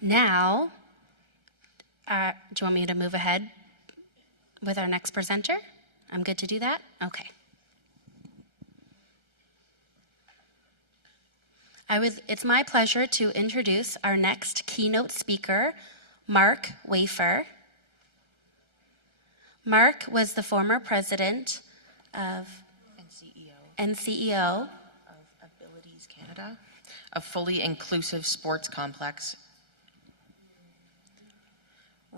Now, do you want me to move ahead with our next presenter? I'm good to do that? Okay. It's my pleasure to introduce our next keynote speaker, Mark Wafer. Mark was the former president of and CEO of Abilities Canada, a fully inclusive sports complex.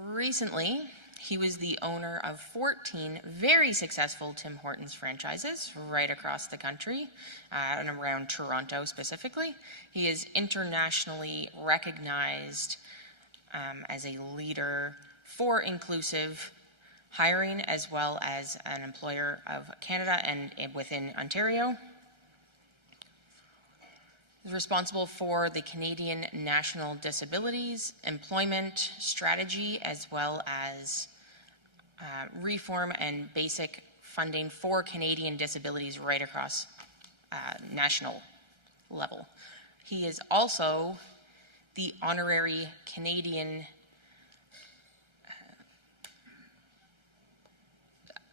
Recently, he was the owner of 14 very successful Tim Hortons franchises right across the country and around Toronto specifically. He is internationally recognized as a leader for inclusive hiring as well as an employer of Canada and within Ontario. He's responsible for the Canadian National Disabilities Employment Strategy as well as reform and basic funding for Canadian disabilities right across national level. He is also the Honorary Canadian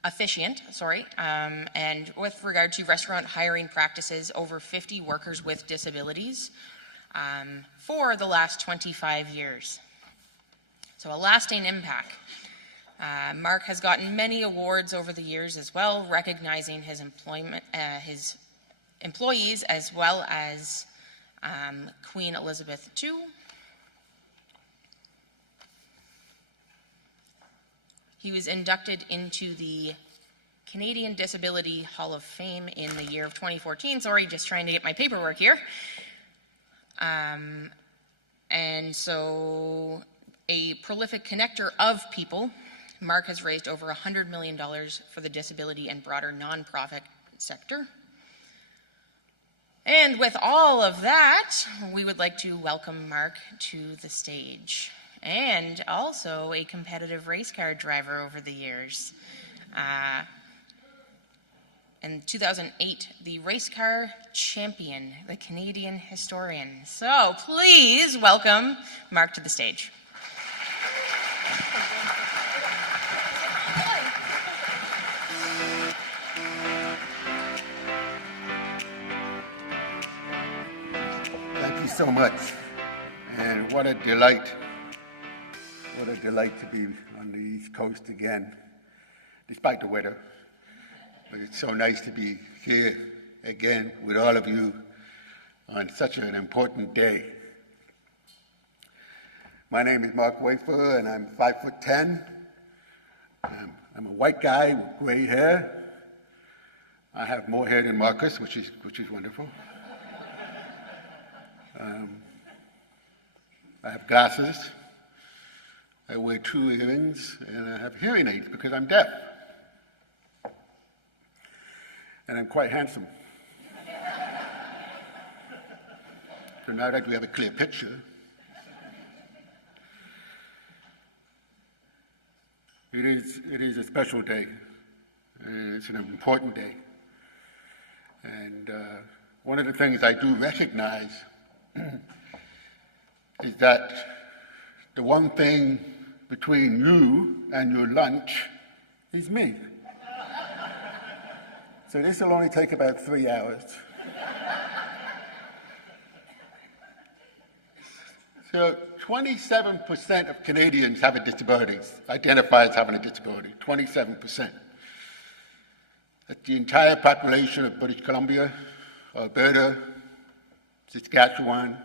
officiant, and with regard to restaurant hiring practices, over 50 workers with disabilities for the last 25 years. So a lasting impact. Mark has gotten many awards over the years as well, recognizing his employees as well as Queen Elizabeth II. He was inducted into the Canadian Disability Hall of Fame in the year of 2014. Sorry, just trying to get my paperwork here. And so, a prolific connector of people, Mark has raised over $100 million for the disability and broader nonprofit sector. And with all of that, we would like to welcome Mark to the stage. And also a competitive race car driver over the years. In 2008, the race car champion, the Canadian historian. So please welcome Mark to the stage. Thank you so much. And what a delight. What a delight to be on the East Coast again, despite the weather. But it's so nice to be here again with all of you on such an important day. My name is Mark Wafer, and I'm 5'10". I'm a white guy with gray hair. I have more hair than Marcus, which is wonderful. I have glasses. I wear 2 earrings, and I have hearing aids because I'm deaf. And I'm quite handsome. So now that we have a clear picture, it is a special day. It's an important day. And one of the things I do recognize is that the one thing between you and your lunch is me. So this will only take about 3 hours. So 27% of Canadians have a disability, identify as having a disability, 27%. That's the entire population of British Columbia, Alberta, Saskatchewan,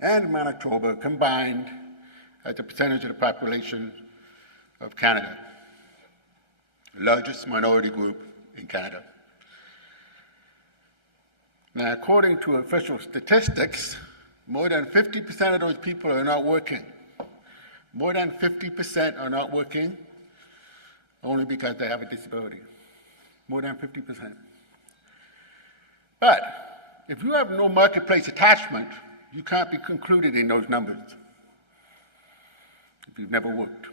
and Manitoba combined as a percentage of the population of Canada, the largest minority group in Canada. Now, according to official statistics, more than 50% of those people are not working. More than 50% are not working only because they have a disability. More than 50%. But if you have no marketplace attachment, you can't be included in those numbers if you've never worked.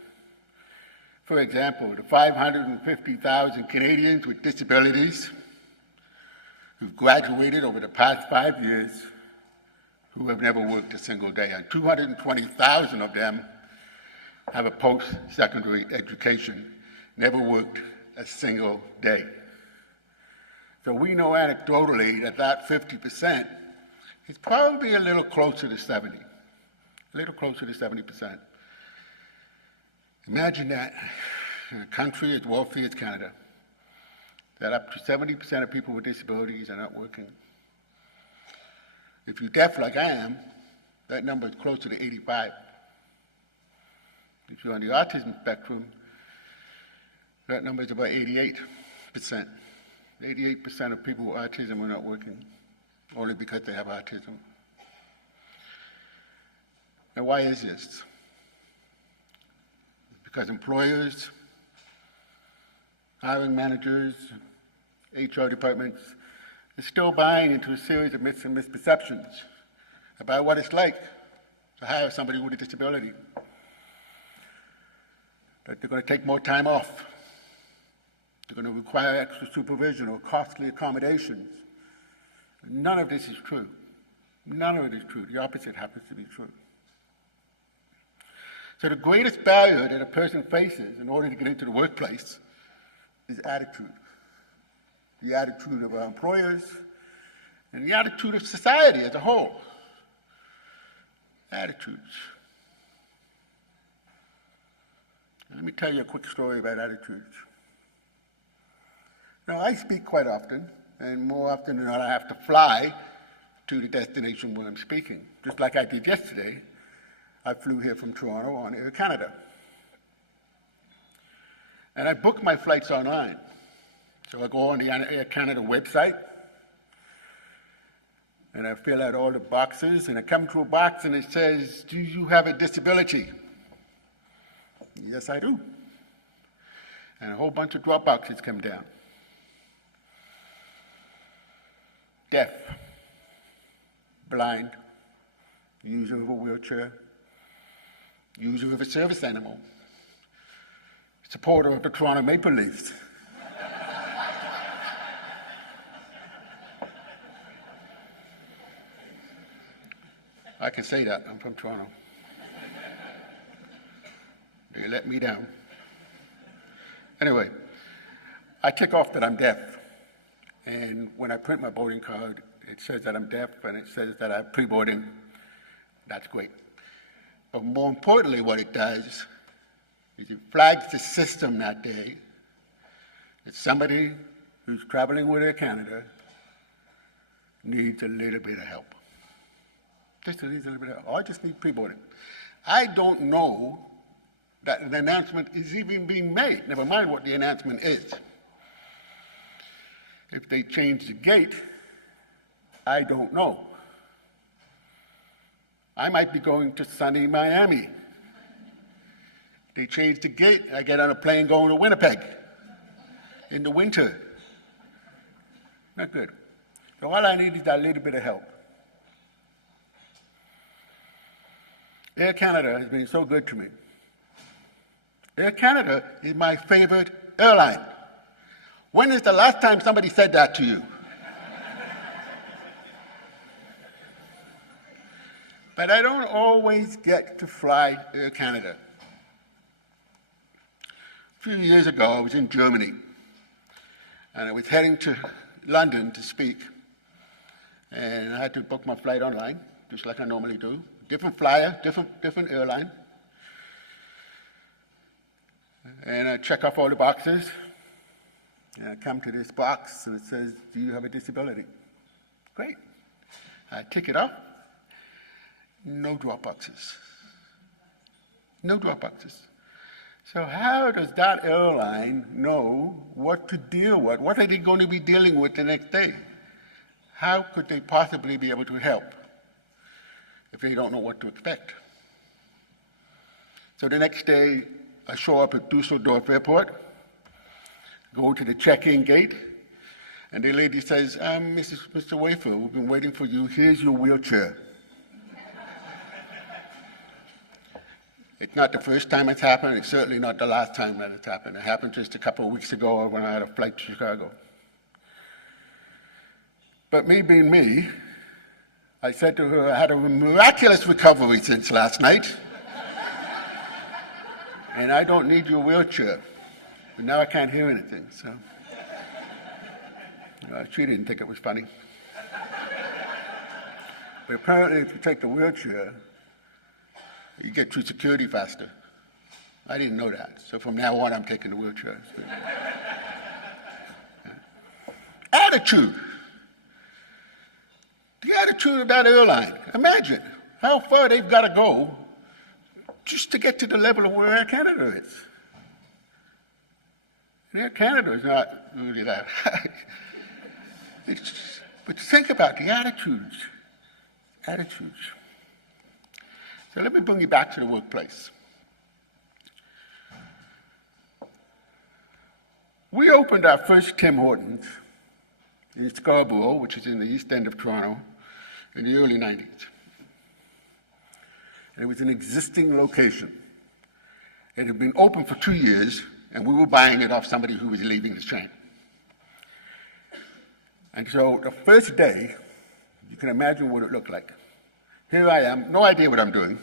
For example, the 550,000 Canadians with disabilities who've graduated over the past 5 years who have never worked a single day, and 220,000 of them have a post-secondary education, never worked a single day. So we know anecdotally that 50% is probably a little closer to 70, a little closer to 70%. Imagine that in a country as wealthy as Canada, that up to 70% of people with disabilities are not working. If you're deaf like I am, that number is closer to 85. If you're on the autism spectrum, that number is about 88%. 88% of people with autism are not working, only because they have autism. And why is this? Because employers, hiring managers, HR departments are still buying into a series of myths and misperceptions about what it's like to hire somebody with a disability. That they're going to take more time off. They're going to require extra supervision or costly accommodations. None of this is true. None of it is true. The opposite happens to be true. So the greatest barrier that a person faces in order to get into the workplace is attitude. The attitude of our employers and the attitude of society as a whole. Attitudes. And let me tell you a quick story about attitudes. Now, I speak quite often, and more often than not, I have to fly to the destination where I'm speaking. Just like I did yesterday, I flew here from Toronto on Air Canada. And I book my flights online. So I go on the Air Canada website, and I fill out all the boxes, and I come to a box and it says, do you have a disability? Yes, I do. And a whole bunch of drop boxes come down. Deaf, blind, user of a wheelchair, user of a service animal, supporter of the Toronto Maple Leafs. I can say that, I'm from Toronto. They let me down. Anyway, I tick off that I'm deaf. And when I print my boarding card, it says that I'm deaf and it says that I have pre-boarding. That's great. But more importantly, what it does is it flags the system that day that somebody who's traveling with Air Canada needs a little bit of help. Just needs a little bit of help. Oh, I just need pre-boarding. I don't know that an announcement is even being made, never mind what the announcement is. If they change the gate, I don't know. I might be going to sunny Miami. If they change the gate, I get on a plane going to Winnipeg in the winter. Not good. So all I need is that little bit of help. Air Canada has been so good to me. Air Canada is my favorite airline. When is the last time somebody said that to you? But I don't always get to fly Air Canada. A few years ago, I was in Germany, and I was heading to London to speak, and I had to book my flight online, just like I normally do. Different flyer, different airline. And I check off all the boxes, and I come to this box, and it says, do you have a disability? Great. I tick it off. No drop boxes. No drop boxes. So how does that airline know what to deal with? What are they going to be dealing with the next day? How could they possibly be able to help if they don't know what to expect? So the next day, I show up at Dusseldorf Airport, go to the check-in gate, and the lady says, Mr. Wafer, we've been waiting for you. Here's your wheelchair. It's not the first time it's happened. It's certainly not the last time that it's happened. It happened just a couple of weeks ago when I had a flight to Chicago. But me being me, I said to her, I had a miraculous recovery since last night, and I don't need your wheelchair. But now I can't hear anything, so. She didn't think it was funny. But apparently, if you take the wheelchair, you get through security faster. I didn't know that. So from now on, I'm taking the wheelchair. Attitude. The attitude of that airline. Imagine how far they've got to go just to get to the level of where Air Canada is. And Air Canada is not really that high. But think about the attitudes. Attitudes. So let me bring you back to the workplace. We opened our first Tim Hortons in Scarborough, which is in the east end of Toronto, in the early 90s. And it was an existing location. It had been open for 2 years, and we were buying it off somebody who was leaving the chain. And so the first day, you can imagine what it looked like. Here I am, no idea what I'm doing,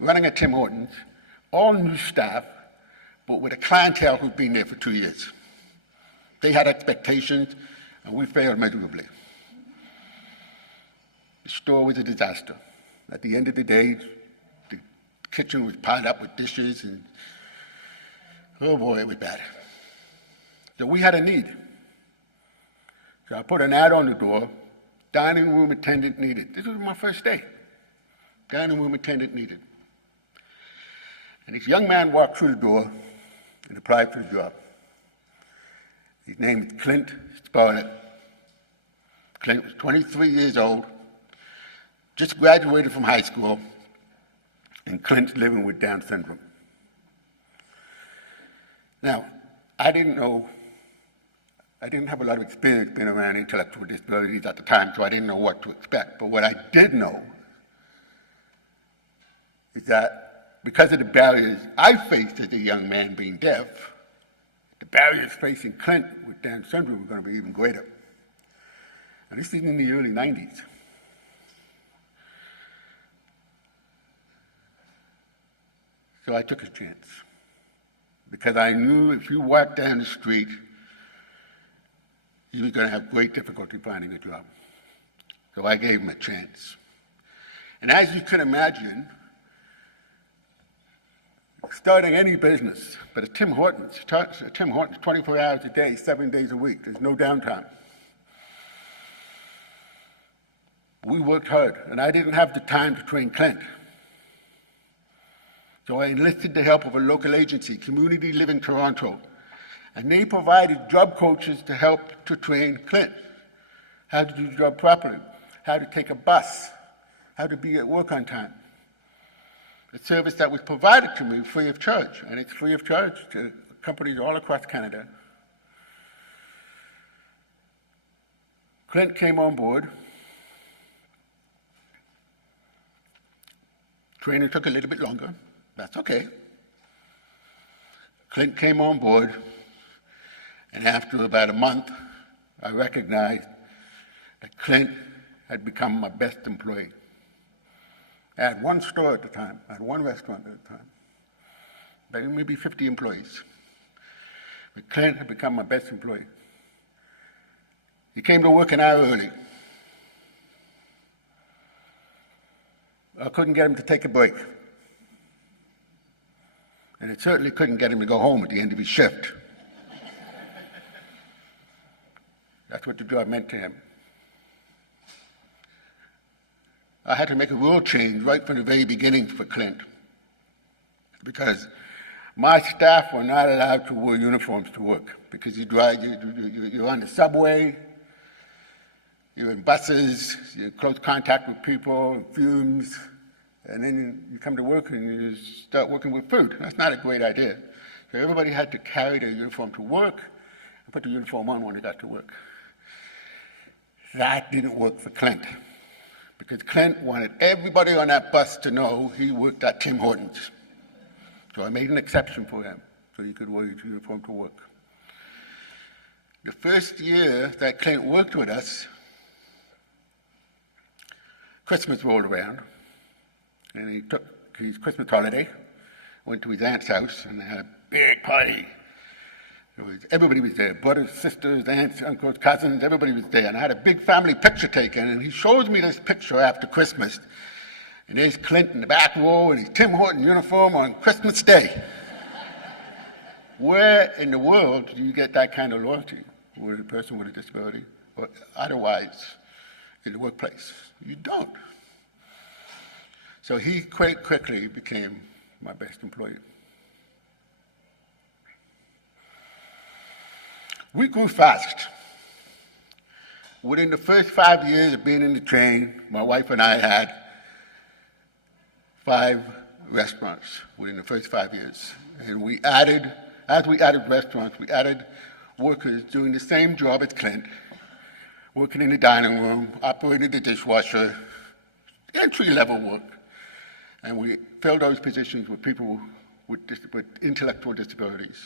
running a Tim Hortons, all new staff, but with a clientele who'd been there for 2 years. They had expectations, and we failed miserably. The store was a disaster. At the end of the day, the kitchen was piled up with dishes, and oh boy, it was bad. So we had a need. So I put an ad on the door, dining room attendant needed. This was my first day. Dining room attendant needed. And this young man walked through the door and applied for the job. His name is Clint Scarlett. Clint was 23 years old, just graduated from high school, and Clint's living with Down syndrome. Now, I didn't have a lot of experience being around intellectual disabilities at the time, so I didn't know what to expect. But what I did know is that because of the barriers I faced as a young man being deaf, the barriers facing Clint with Down syndrome were going to be even greater. And this is in the early 90s. So I took a chance. Because I knew if you walked down the street, you were going to have great difficulty finding a job. So I gave him a chance. And as you can imagine, starting any business, but at Tim Hortons 24 hours a day, 7 days a week, there's no downtime. We worked hard, and I didn't have the time to train Clint. So I enlisted the help of a local agency, Community Living Toronto, and they provided job coaches to help to train Clint, how to do the job properly, how to take a bus, how to be at work on time. A service that was provided to me free of charge, and it's free of charge to companies all across Canada. Clint came on board. Training took a little bit longer. That's okay. Clint came on board, and after about a month, I recognized that Clint had become my best employee. I had one store at the time. I had one restaurant at the time. But maybe 50 employees. But Clint had become my best employee. He came to work an hour early. I couldn't get him to take a break. And it certainly couldn't get him to go home at the end of his shift. That's what the job meant to him. I had to make a rule change right from the very beginning for Clint, because my staff were not allowed to wear uniforms to work, because you're on the subway, you're in buses, you're in close contact with people, fumes, and then you come to work and you start working with food. That's not a great idea. So everybody had to carry their uniform to work and put the uniform on when they got to work. That didn't work for Clint, because Clint wanted everybody on that bus to know he worked at Tim Hortons. So I made an exception for him, so he could wear his uniform to work. The first year that Clint worked with us, Christmas rolled around, and he took his Christmas holiday, went to his aunt's house, and they had a big party. Everybody was there, brothers, sisters, aunts, uncles, cousins, everybody was there. And I had a big family picture taken, and he shows me this picture after Christmas. And there's Clint in the back row in his Tim Hortons uniform on Christmas Day. Where in the world do you get that kind of loyalty with a person with a disability or otherwise in the workplace? You don't. So he quite quickly became my best employee. We grew fast. Within the first 5 years of being in the train, my wife and I had 5 restaurants within the first 5 years. And we added, as we added restaurants, we added workers doing the same job as Clint, working in the dining room, operating the dishwasher, entry-level work. And we filled those positions with people with intellectual disabilities,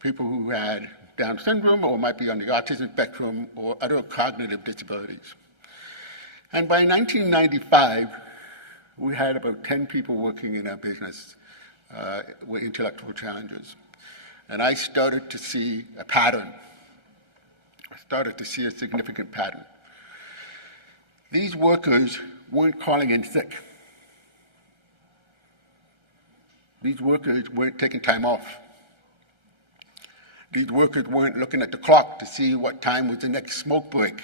people who had Down syndrome or might be on the autism spectrum or other cognitive disabilities. And by 1995, we had about 10 people working in our business with intellectual challenges. And I started to see a pattern. I started to see a significant pattern. These workers weren't calling in sick. These workers weren't taking time off. These workers weren't looking at the clock to see what time was the next smoke break.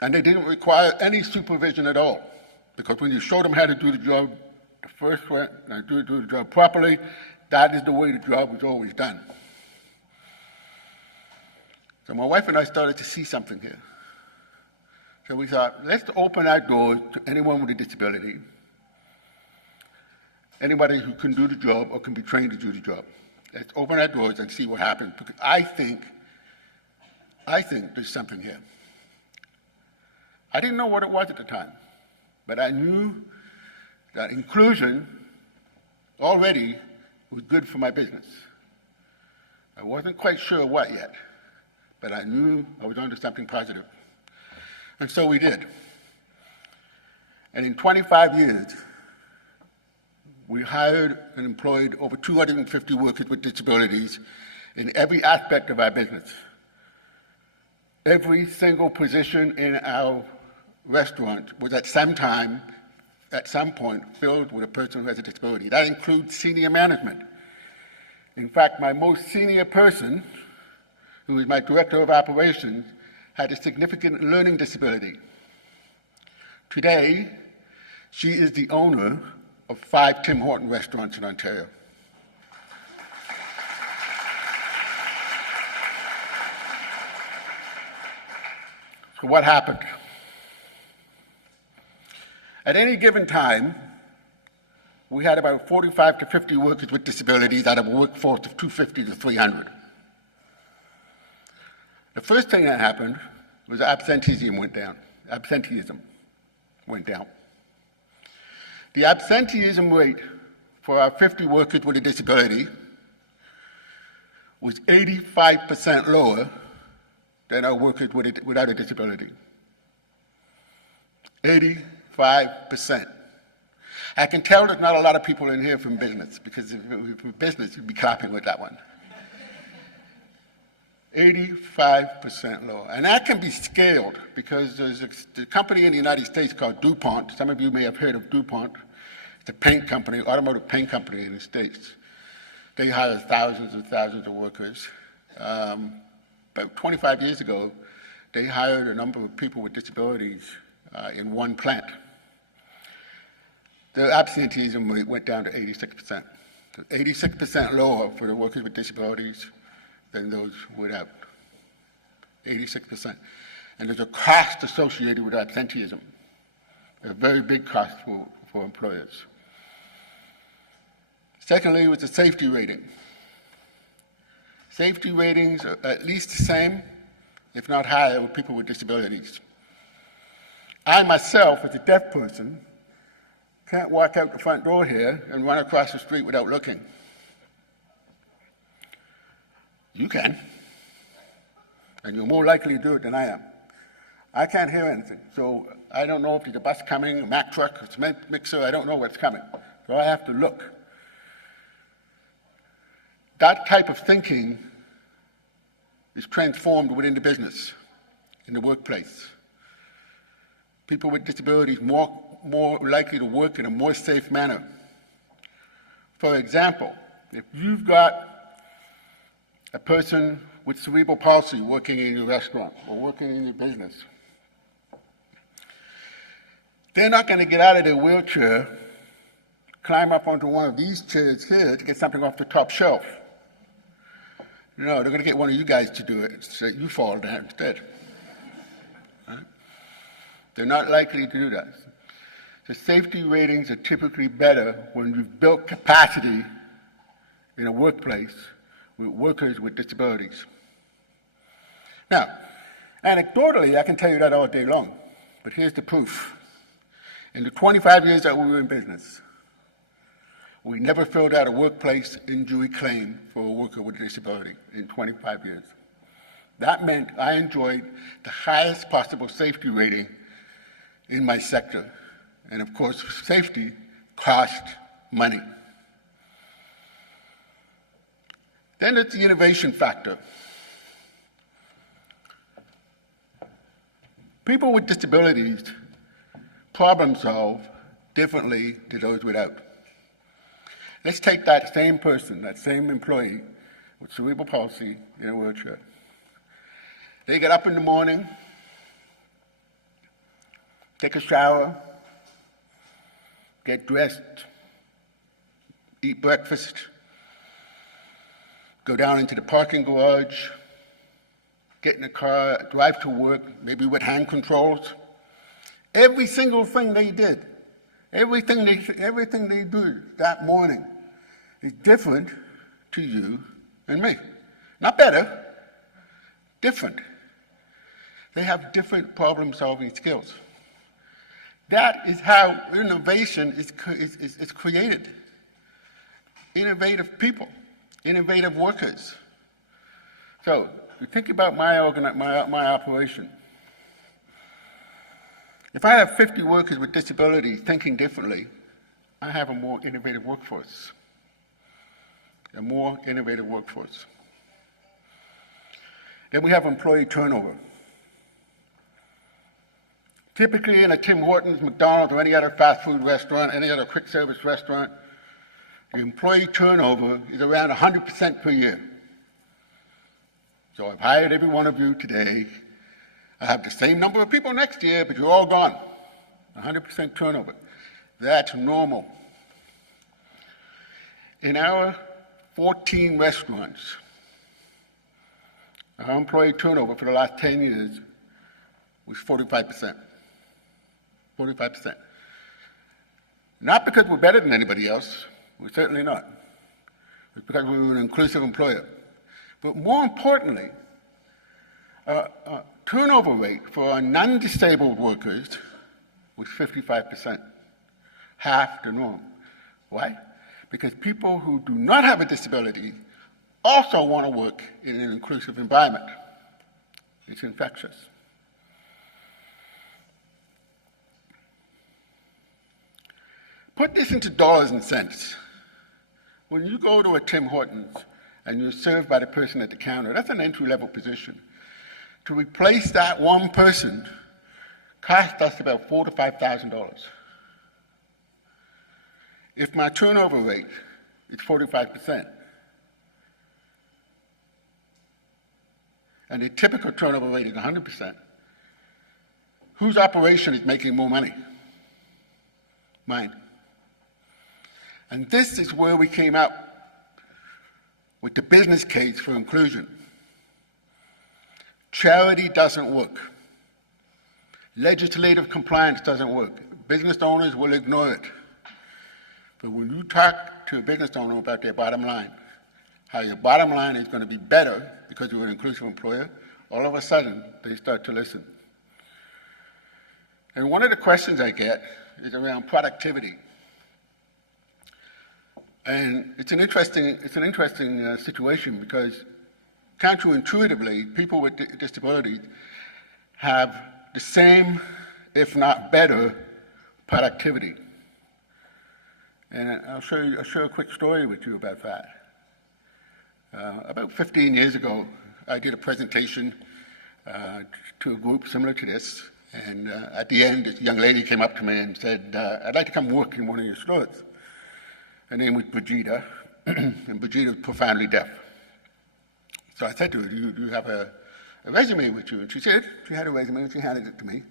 And they didn't require any supervision at all, because when you showed them how to do the job the first way, and do the job properly, that is the way the job was always done. So my wife and I started to see something here. So we thought, let's open our doors to anyone with a disability, anybody who can do the job or can be trained to do the job. Let's open our doors and see what happens, because I think there's something here. I didn't know what it was at the time, but I knew that inclusion already was good for my business. I wasn't quite sure what yet, but I knew I was onto something positive. And so we did. And in 25 years, we hired and employed over 250 workers with disabilities in every aspect of our business. Every single position in our restaurant was at some time, at some point, filled with a person who has a disability. That includes senior management. In fact, my most senior person, who is my director of operations, had a significant learning disability. Today, she is the owner of 5 Tim Hortons restaurants in Ontario. So what happened? At any given time, we had about 45 to 50 workers with disabilities out of a workforce of 250 to 300. The first thing that happened was absenteeism went down. The absenteeism rate for our 50 workers with a disability was 85% lower than our workers without a disability. 85%. I can tell there's not a lot of people in here from business, because if it was from business, you'd be clapping with that one. 85% lower. And that can be scaled, because there's a company in the United States called DuPont. Some of you may have heard of DuPont. It's a paint company, automotive paint company in the States. They hire thousands and thousands of workers. About 25 years ago, they hired a number of people with disabilities in one plant. The absenteeism rate went down to 86%. So 86% lower for the workers with disabilities than those without. 86%. And there's a cost associated with absenteeism, a very big cost for employers. Secondly, was the safety rating. Safety ratings are at least the same, if not higher, with people with disabilities. I myself, as a deaf person, can't walk out the front door here and run across the street without looking. You can, and you're more likely to do it than I am. I can't hear anything. So I don't know if there's a bus coming, a Mack truck, a cement mixer, I don't know what's coming. So I have to look. That type of thinking is transformed within the business, in the workplace. People with disabilities more likely to work in a more safe manner. For example, if you've got a person with cerebral palsy working in your restaurant or working in your business, they're not going to get out of their wheelchair, climb up onto one of these chairs here to get something off the top shelf. No, they're going to get one of you guys to do it so that you fall down instead. Right? They're not likely to do that. The safety ratings are typically better when you've built capacity in a workplace with workers with disabilities. Now, anecdotally, I can tell you that all day long, but here's the proof. In the 25 years that we were in business, we never filled out a workplace injury claim for a worker with a disability in 25 years. That meant I enjoyed the highest possible safety rating in my sector. And of course, safety cost money. Then there's the innovation factor. People with disabilities problem solve differently to those without. Let's take that same person, that same employee with cerebral palsy in a wheelchair. They get up in the morning, take a shower, get dressed, eat breakfast, go down into the parking garage, get in a car, drive to work, maybe with hand controls. Every single thing they did, everything they do that morning is different to you and me. Not better, different. They have different problem-solving skills. That is how innovation is created. Innovative people, innovative workers. So, you think about my operation. If I have 50 workers with disabilities thinking differently, I have a more innovative workforce. A more innovative workforce. Then we have employee turnover. Typically in a Tim Hortons, McDonald's, or any other fast food restaurant, any other quick service restaurant, the employee turnover is around 100% per year. So I've hired every one of you today. I have the same number of people next year, but you're all gone. 100% turnover. That's normal. In our 14 restaurants, our employee turnover for the last 10 years was 45%. 45%. Not because we're better than anybody else, we're certainly not. It's because we were an inclusive employer. But more importantly, turnover rate for our non-disabled workers was 55%, half the norm. Why? Because people who do not have a disability also want to work in an inclusive environment. It's infectious. Put this into dollars and cents. When you go to a Tim Hortons and you're served by the person at the counter, that's an entry-level position. To replace that one person cost us about $4,000 to $5,000. If my turnover rate is 45%, and the typical turnover rate is 100%, whose operation is making more money? Mine. And this is where we came out with the business case for inclusion. Charity doesn't work. Legislative compliance doesn't work. Business owners will ignore it. But when you talk to a business owner about their bottom line, how your bottom line is going to be better because you're an inclusive employer, all of a sudden they start to listen. And one of the questions I get is around productivity. And it's an interesting situation because counterintuitively, people with disabilities have the same, if not better, productivity. And I'll share a quick story with you about that. About 15 years ago, I did a presentation to a group similar to this, and at the end, this young lady came up to me and said, I'd like to come work in one of your stores. Her name was Brigida, and Brigida was profoundly deaf. So I said to her, do you have a resume with you? And she said, she had a resume, and she handed it to me.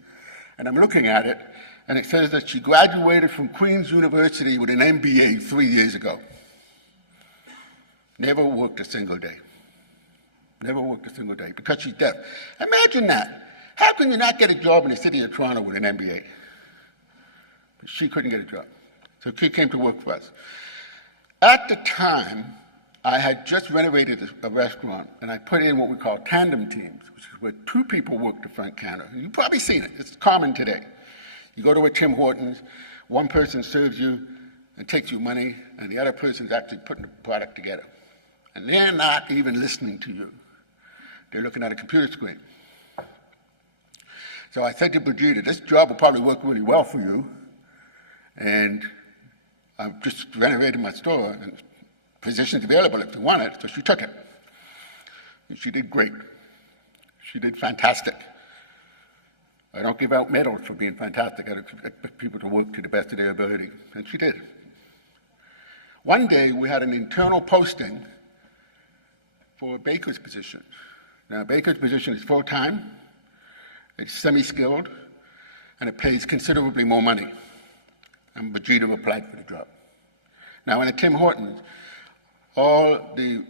And I'm looking at it, and it says that she graduated from Queen's University with an MBA 3 years ago. Never worked a single day. Never worked a single day, because she's deaf. Imagine that. How can you not get a job in the city of Toronto with an MBA? But she couldn't get a job. So she came to work for us. At the time, I had just renovated a restaurant, and I put in what we call tandem teams, which is where 2 people work the front counter. You've probably seen it. It's common today. You go to a Tim Hortons, one person serves you and takes your money, and the other person's actually putting the product together. And they're not even listening to you. They're looking at a computer screen. So I said to Brigida, this job will probably work really well for you, and I've just renovated my store, and positions available if you want it, so she took it. And she did great. She did fantastic. I don't give out medals for being fantastic. I expect people to work to the best of their ability, and she did. One day, we had an internal posting for a baker's position. Now, a baker's position is full-time, it's semi-skilled, and it pays considerably more money. And Brigida applied for the job. Now, in a Tim Hortons, all the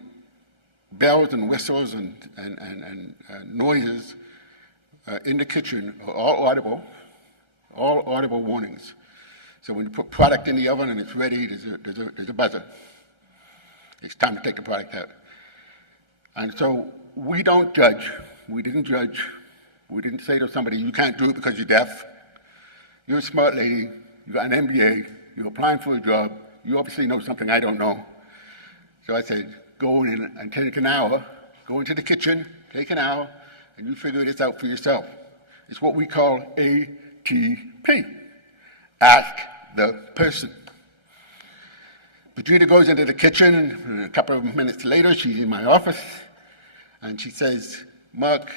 bells and whistles and noises in the kitchen are all audible warnings. So when you put product in the oven and it's ready, there's a buzzer. It's time to take the product out. And so we don't judge. We didn't judge. We didn't say to somebody, you can't do it because you're deaf. You're a smart lady. You got an MBA. You're applying for a job. You obviously know something I don't know. So I said, go in and take an hour, go into the kitchen, take an hour, and you figure this out for yourself. It's what we call ATP. Ask the person. Brigida goes into the kitchen, and a couple of minutes later, she's in my office, and she says, Mark,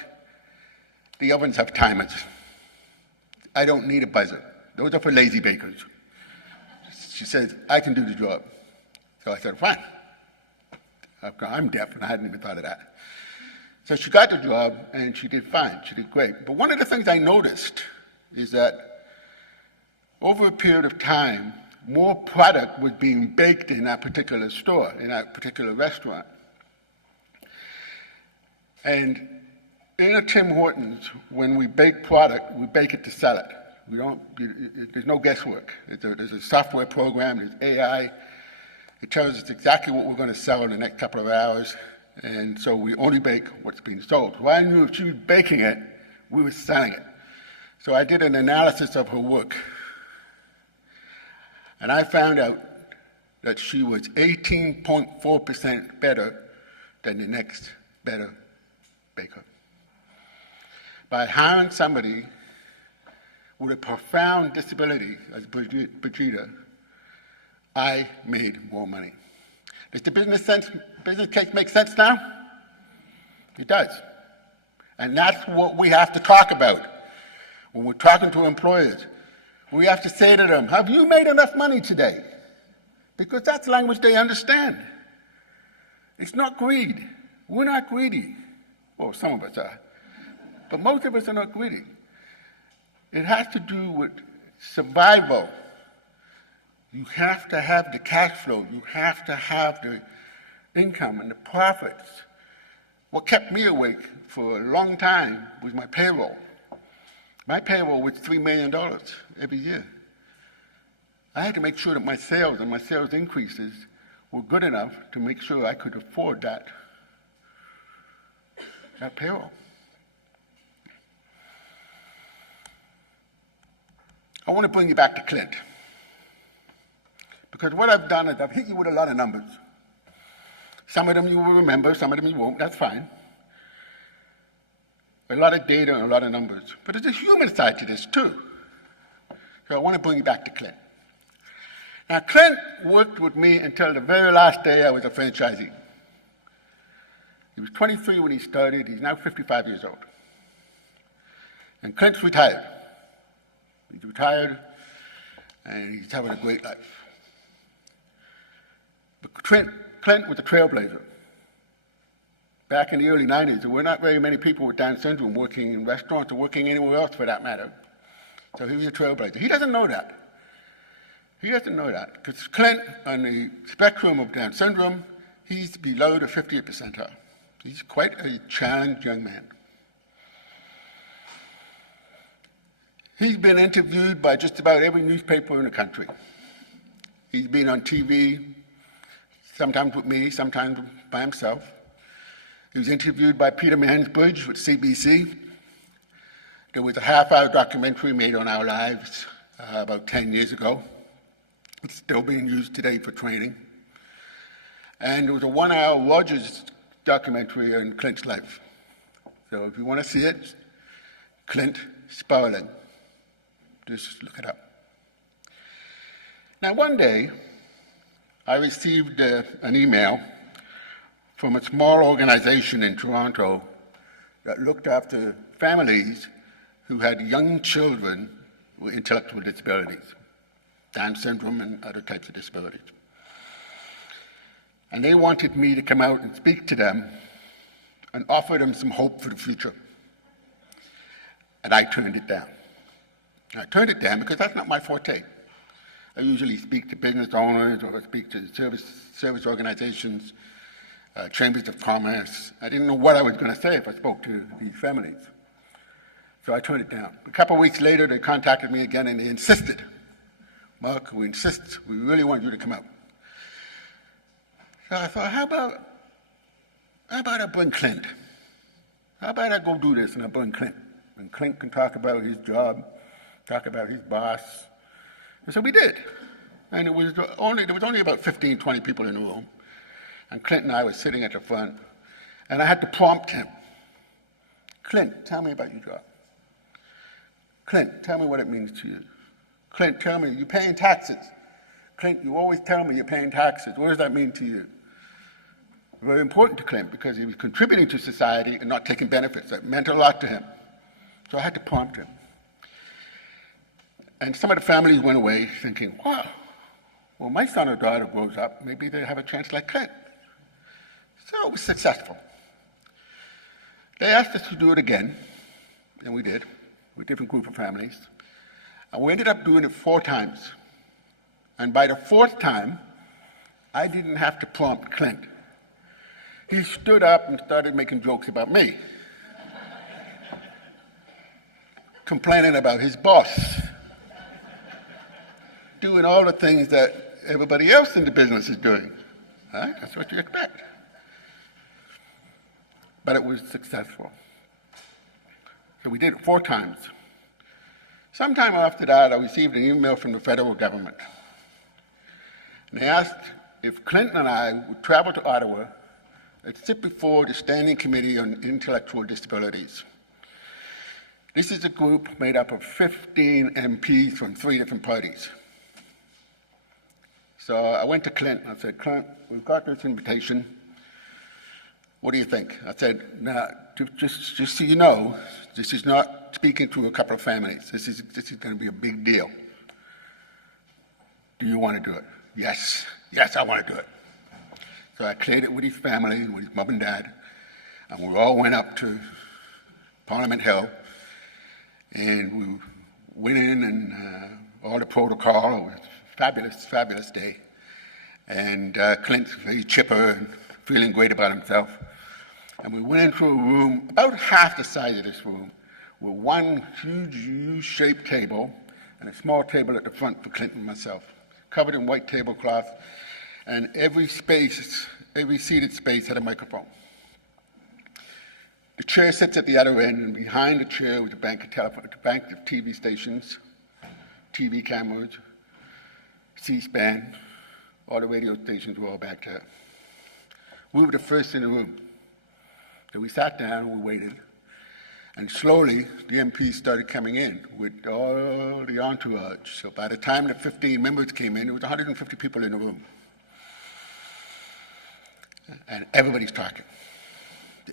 the ovens have timers. I don't need a buzzer. Those are for lazy bakers. She says, I can do the job. So I said, fine. I'm deaf, and I hadn't even thought of that. So she got the job, and she did fine. She did great. But one of the things I noticed is that over a period of time, more product was being baked in that particular store, in that particular restaurant. And in a Tim Hortons, when we bake product, we bake it to sell it. There's no guesswork. There's a software program, there's AI. It tells us exactly what we're going to sell in the next couple of hours, and so we only bake what's being sold. So I knew if she was baking it, we were selling it. So I did an analysis of her work, and I found out that she was 18.4% better than the next better baker. By hiring somebody with a profound disability, as Brigida, I made more money. Does the business case make sense now? It does. And that's what we have to talk about when we're talking to employers. We have to say to them, have you made enough money today? Because that's language they understand. It's not greed. We're not greedy. Well, some of us are. But most of us are not greedy. It has to do with survival. You have to have the cash flow. You have to have the income and the profits. What kept me awake for a long time was my payroll. My payroll was $3 million every year. I had to make sure that my sales and my sales increases were good enough to make sure I could afford that payroll. I want to bring you back to Clint. Because what I've done is I've hit you with a lot of numbers. Some of them you will remember, some of them you won't, that's fine. a lot of data and a lot of numbers. But there's a human side to this too. So I want to bring you back to Clint. Now, Clint worked with me until the very last day I was a franchisee. He was 23 when he started. He's now 55 years old. And Clint's retired. He's retired, and he's having a great life. But Clint was a trailblazer. Back in the early 90s, there were not very many people with Down syndrome working in restaurants or working anywhere else for that matter. So he was a trailblazer. He doesn't know that. He doesn't know that, because Clint, on the spectrum of Down syndrome, he's below the 50th percentile. He's quite a challenged young man. He's been interviewed by just about every newspaper in the country. He's been on TV, sometimes with me, sometimes by himself. He was interviewed by Peter Mansbridge with CBC. There was a half-hour documentary made on our lives about 10 years ago. It's still being used today for training. And there was a 1-hour Rogers documentary on Clint's life. So if you want to see it, Clint Sparling. Just look it up. Now, one day, I received an email from a small organization in Toronto that looked after families who had young children with intellectual disabilities, Down syndrome and other types of disabilities. And they wanted me to come out and speak to them and offer them some hope for the future. And I turned it down. I turned it down because that's not my forte. I usually speak to business owners or speak to service organizations, chambers of commerce. I didn't know what I was going to say if I spoke to these families. So I turned it down. A couple of weeks later, they contacted me again and they insisted, Mark, we really want you to come out. So I thought, how about I bring Clint? How about I go do this and I bring Clint? And Clint can talk about his job, talk about his boss. And so we did. And there was only about 15, 20 people in the room. And Clint and I were sitting at the front. And I had to prompt him. Clint, tell me about your job. Clint, tell me what it means to you. Clint, tell me, you're paying taxes. Clint, you always tell me you're paying taxes. What does that mean to you? Very important to Clint because he was contributing to society and not taking benefits. That meant a lot to him. So I had to prompt him. And some of the families went away thinking, wow, well, my son or daughter grows up, maybe they have a chance like Clint. So it was successful. They asked us to do it again, and we did, with a different group of families. And we ended up doing it 4 times. And by the 4th time, I didn't have to prompt Clint. He stood up and started making jokes about me, complaining about his boss, doing all the things that everybody else in the business is doing. Right? That's what you expect. But it was successful. So we did it 4 times. Sometime after that, I received an email from the federal government. And they asked if Clinton and I would travel to Ottawa and sit before the Standing Committee on Intellectual Disabilities. This is a group made up of 15 MPs from 3 different parties. So I went to Clint and I said, Clint, we've got this invitation. What do you think? I said, now, just so you know, this is not speaking to a couple of families. This is going to be a big deal. Do you want to do it? Yes. Yes, I want to do it. So I cleared it with his family and with his mom and dad, and we all went up to Parliament Hill, and we went in and all the protocol. It was a fabulous, fabulous day. And Clint's very chipper and feeling great about himself. And we went into a room about half the size of this room with one huge U-shaped table and a small table at the front for Clint and myself, covered in white tablecloth, and every seated space had a microphone. The chair sits at the other end, and behind the chair was a bank of TV stations, TV cameras, C-SPAN, all the radio stations were all back there. We were the first in the room. So we sat down and we waited. And slowly, the MPs started coming in with all the entourage. So by the time the 15 members came in, there was 150 people in the room. And everybody's talking.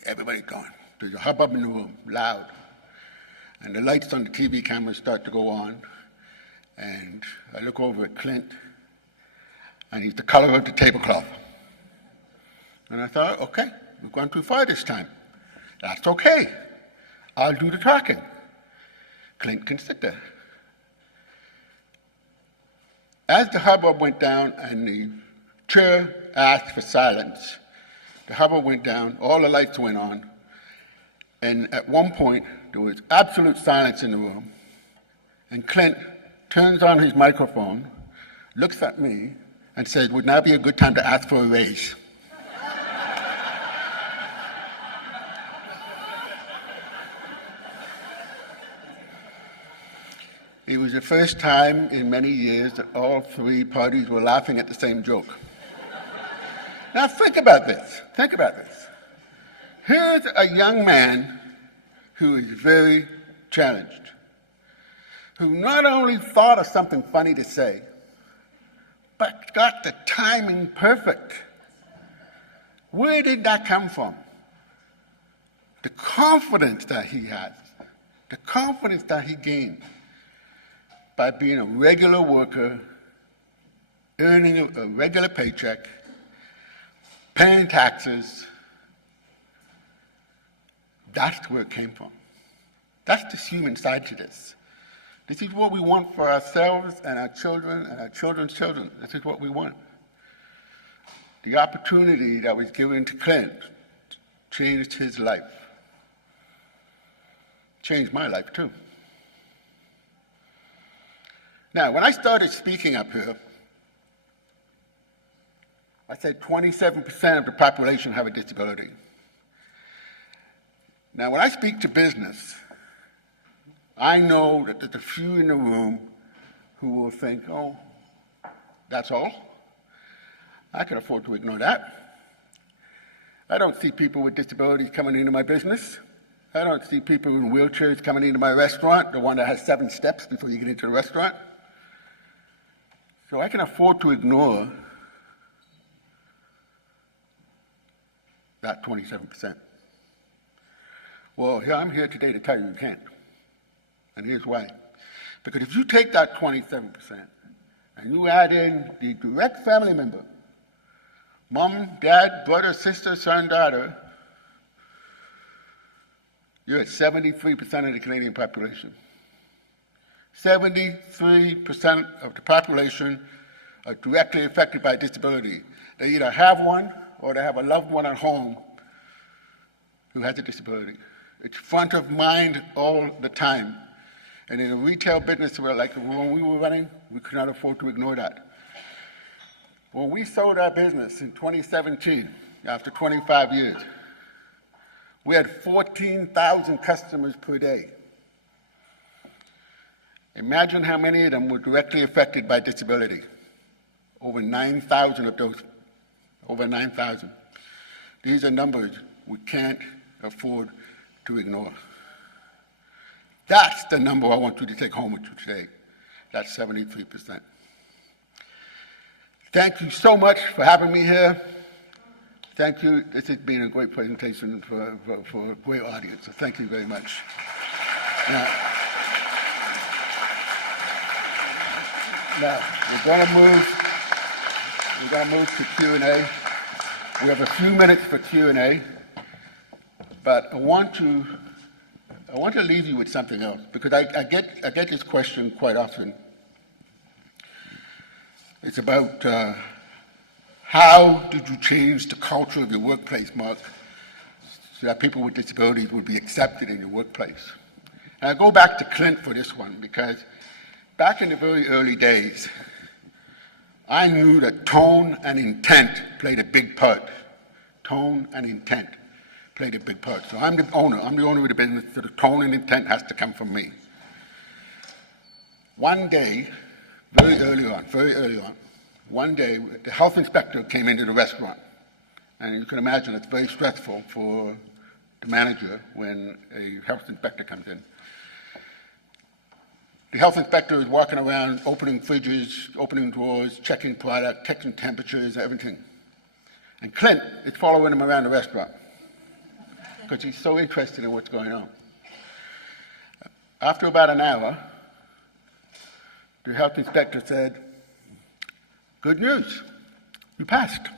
Everybody's going. There's a hubbub in the room, loud. And the lights on the TV cameras start to go on. And I look over at Clint, and he's the color of the tablecloth. And I thought, okay, we've gone too far this time. That's okay. I'll do the talking. Clint can sit there. As the hubbub went down and the chair asked for silence, the hubbub went down, all the lights went on, and at one point there was absolute silence in the room, and Clint turns on his microphone, looks at me, and says, would now be a good time to ask for a raise. It was the first time in many years that all three parties were laughing at the same joke. Now think about this. Think about this. Here's a young man who is very challenged, who not only thought of something funny to say, but got the timing perfect. Where did that come from? The confidence that he has, the confidence that he gained by being a regular worker, earning a regular paycheck, paying taxes. That's where it came from. That's the human side to this. This is what we want for ourselves and our children and our children's children. This is what we want. The opportunity that was given to Clint changed his life. Changed my life too. Now, when I started speaking up here, I said 27% of the population have a disability. Now, when I speak to business, I know that there's a few in the room who will think, oh, that's all? I can afford to ignore that. I don't see people with disabilities coming into my business. I don't see people in wheelchairs coming into my restaurant, the one that has 7 steps before you get into the restaurant. So I can afford to ignore that 27%. Well, I'm here today to tell you can't. And here's why. Because if you take that 27% and you add in the direct family member, mom, dad, brother, sister, son, daughter, you're at 73% of the Canadian population. 73% of the population are directly affected by disability. They either have one or they have a loved one at home who has a disability. It's front of mind all the time. And in a retail business like the one we were running, we could not afford to ignore that. When we sold our business in 2017, after 25 years, we had 14,000 customers per day. Imagine how many of them were directly affected by disability. Over 9,000 of those, over 9,000. These are numbers we can't afford to ignore. That's the number I want you to take home with you today. That's 73%. Thank you so much for having me here. Thank you. This has been a great presentation for a great audience, so thank you very much. Now we're going to move to Q&A. We have a few minutes for Q&A, but I want to leave you with something else, because I get this question quite often. It's about how did you change the culture of your workplace, Mark, so that people with disabilities would be accepted in your workplace? And I go back to Clint for this one, because back in the very early days, I knew that tone and intent played a big part. Tone and intent played a big part. So I'm the owner of the business, so the tone and intent has to come from me. One day, very early on, one day, the health inspector came into the restaurant. And you can imagine it's very stressful for the manager when a health inspector comes in. The health inspector is walking around, opening fridges, opening drawers, checking product, checking temperatures, everything. And Clint is following him around the restaurant because he's so interested in what's going on. After about an hour, the health inspector said, "Good news, you passed."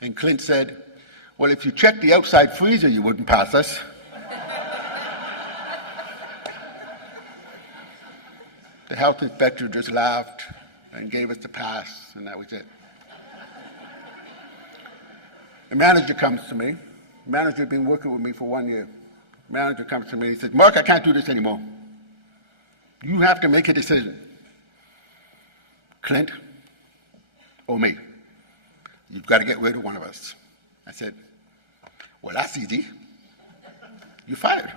And Clint said, "Well, if you checked the outside freezer, you wouldn't pass us." The health inspector just laughed and gave us the pass, and that was it. The manager comes to me. The manager had been working with me for 1 year. The manager comes to me and says, "Mark, I can't do this anymore. You have to make a decision. Clint or me. You've got to get rid of one of us." I said, "Well, that's easy. You're fired."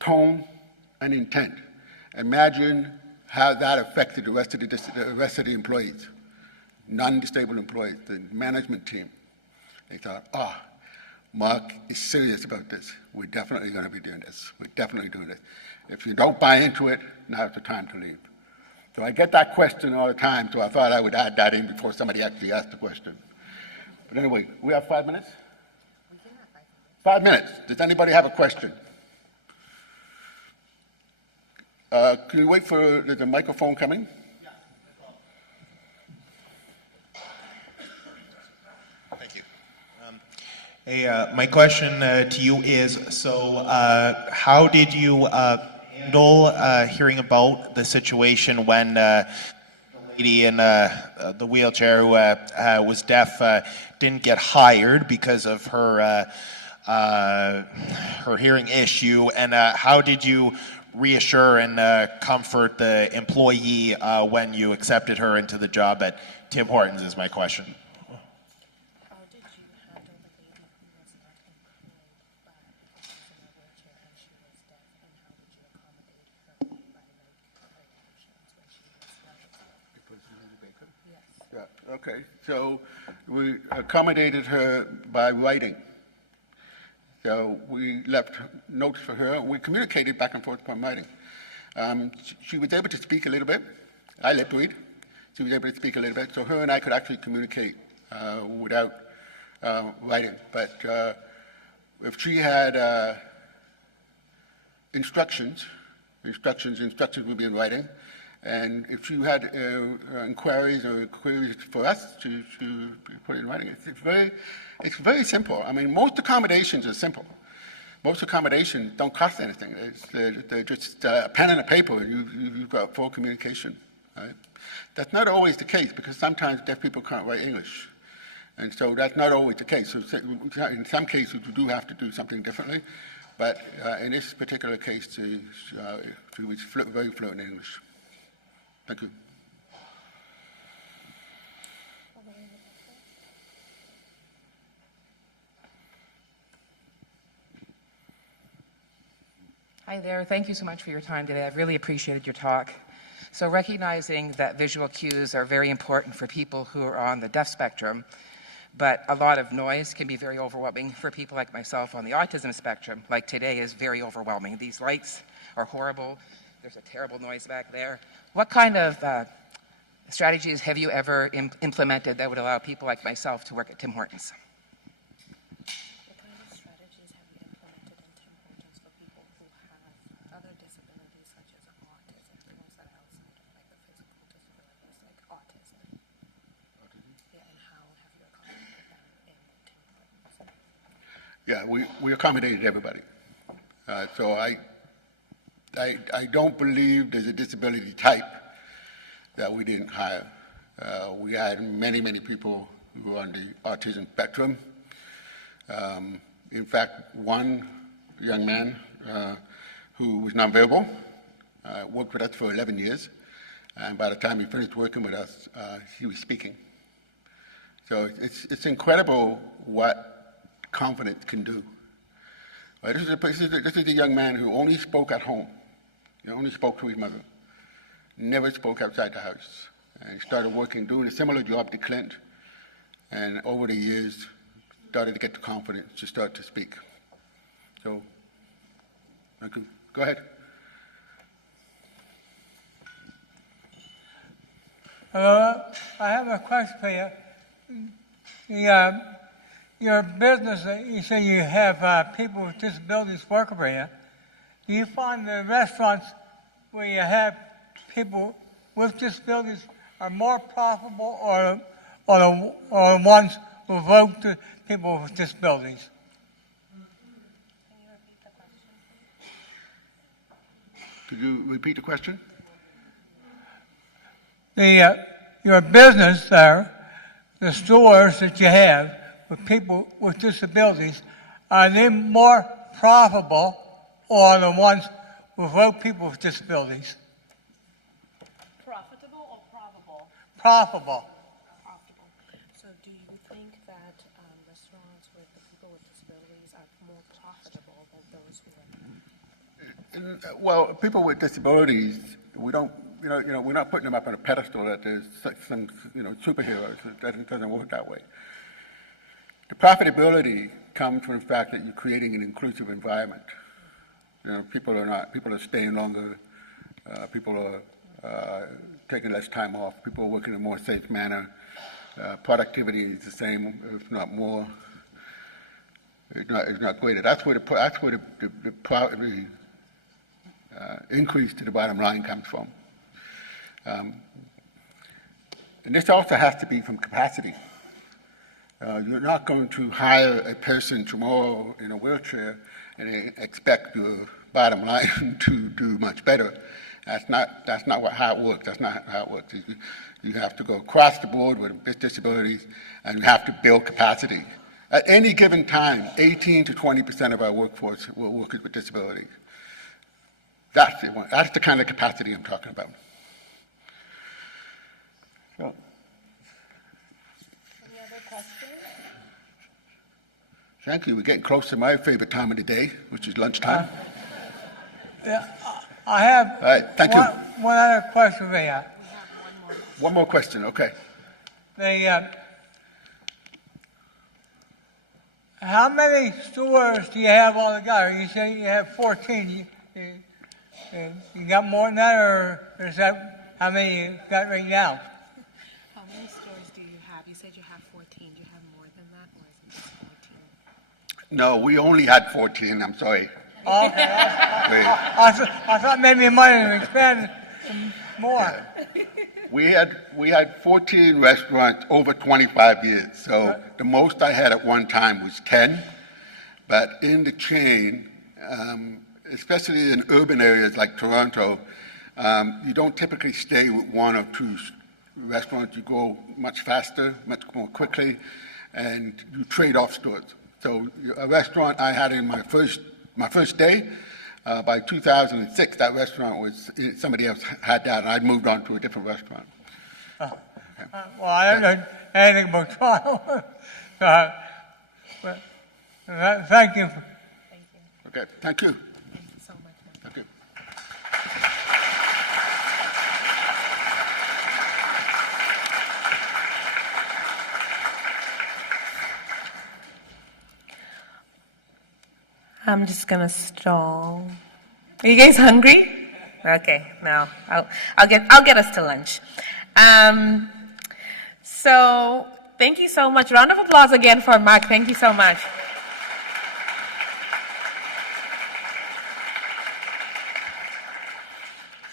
Tone and intent. Imagine how that affected the rest of the employees, non-disabled employees, the management team. They thought, Mark is serious about this. We're definitely going to be doing this. We're definitely doing this. If you don't buy into it, now's the time to leave. So I get that question all the time, so I thought I would add that in before somebody actually asked the question. But anyway, we have 5 minutes? We can have 5 minutes. 5 minutes. Does anybody have a question? Can you wait for the microphone coming? Yeah, no problem. Thank you. Hey, my question to you is, so how did you handle hearing about the situation when the lady in the wheelchair who was deaf didn't get hired because of her her hearing issue, and how did you reassure and comfort the employee when you accepted her into the job at Tim Hortons is my question. How did you handle the lady who was not employed but was in a wheelchair and she was deaf, and how did you accommodate her by her actions when she was not? Yes. Yeah, okay. So we accommodated her by writing. So we left notes for her. We communicated back and forth by writing. She was able to speak a little bit. I lip read. She was able to speak a little bit. So her and I could actually communicate without writing. But if she had instructions would be in writing. And if you had inquiries or queries for us to put it in writing, it's very simple. I mean, most accommodations are simple. Most accommodations don't cost anything. They're just a pen and a paper, and you've got full communication. Right? That's not always the case, because sometimes deaf people can't write English. And so that's not always the case. So in some cases, we do have to do something differently. But in this particular case, she was very fluent in English. Thank you. Hi there. Thank you so much for your time today. I've really appreciated your talk. So recognizing that visual cues are very important for people who are on the deaf spectrum, but a lot of noise can be very overwhelming for people like myself on the autism spectrum. Like today is very overwhelming. These lights are horrible. There's a terrible noise back there. What kind of strategies have you ever implemented that would allow people like myself to work at Tim Hortons? What kind of strategies have you implemented in Tim Hortons for people who have other disabilities such as autism, the ones that are outside of like the physical disabilities like autism? Yeah, and how have you accommodated them in Tim Hortons? Yeah, we accommodated everybody. So I don't believe there's a disability type that we didn't hire. We had many people who were on the autism spectrum. In fact, one young man who was nonverbal worked with us for 11 years. And by the time he finished working with us, he was speaking. So it's incredible what confidence can do. This is a young man who only spoke at home. He only spoke to his mother. Never spoke outside the house. And he started working, doing a similar job to Clint. And over the years, started to get the confidence to start to speak. So, thank you. Go ahead. Hello, I have a question for you. Your business, you say you have people with disabilities working for you. Do you find the restaurants where you have people with disabilities are more profitable, or the ones who vote to people with disabilities? Could you repeat the question? Your business there, the stores that you have with people with disabilities, are they more profitable or the ones without people with disabilities? Profitable or probable? Profitable. Profitable. So do you think that restaurants with the people with disabilities are more profitable than those who are? Well, people with disabilities, we don't, we're not putting them up on a pedestal that there's some, superheroes. It doesn't work that way. The profitability comes from the fact that you're creating an inclusive environment. People are staying longer. People are taking less time off. People are working in a more safe manner. Productivity is the same, if not more. It's not greater. That's where the increase to the bottom line comes from. And this also has to be from capacity. You're not going to hire a person tomorrow in a wheelchair and expect your bottom line to do much better. That's not how it works. That's not how it works. You have to go across the board with disabilities, and you have to build capacity. At any given time, 18 to 20% of our workforce will work with disabilities. That's the kind of capacity I'm talking about. So. Any other questions? Thank you. We're getting close to my favorite time of the day, which is lunchtime. I have All right, thank you. One other question for you. One more question, okay. How many stores do you have altogether? You say you have 14. You got more than that, or is that how many you got right now? How many stores do you have? You said you have 14. Do you have more than that, or is it just 14? No, we only had 14, I'm sorry. Okay. I thought maybe you might have expanded some more. Yeah. We had 14 restaurants over 25 years. So the most I had at one time was 10. But in the chain, especially in urban areas like Toronto, you don't typically stay with one or two restaurants. You go much faster, much more quickly, and you trade off stores. So a restaurant I had in my first day, by 2006, that restaurant was, somebody else had that, and I'd moved on to a different restaurant. Well, I don't know anything about Toronto. Thank you. Okay, thank you. Thank you so much. Thank you. I'm just gonna stall. Are you guys hungry? Okay, no, I'll get us to lunch. So thank you so much. Round of applause again for Mark. Thank you so much.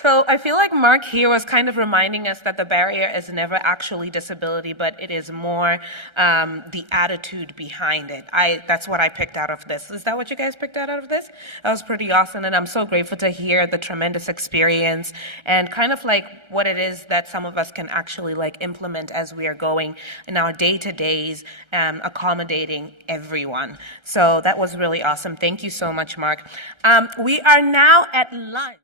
So I feel like Mark here was kind of reminding us that the barrier is never actually disability, but it is more the attitude behind it. That's what I picked out of this. Is that what you guys picked out of this? That was pretty awesome, and I'm so grateful to hear the tremendous experience and kind of like what it is that some of us can actually like implement as we are going in our day-to-days, accommodating everyone. So that was really awesome. Thank you so much, Mark. We are now at lunch.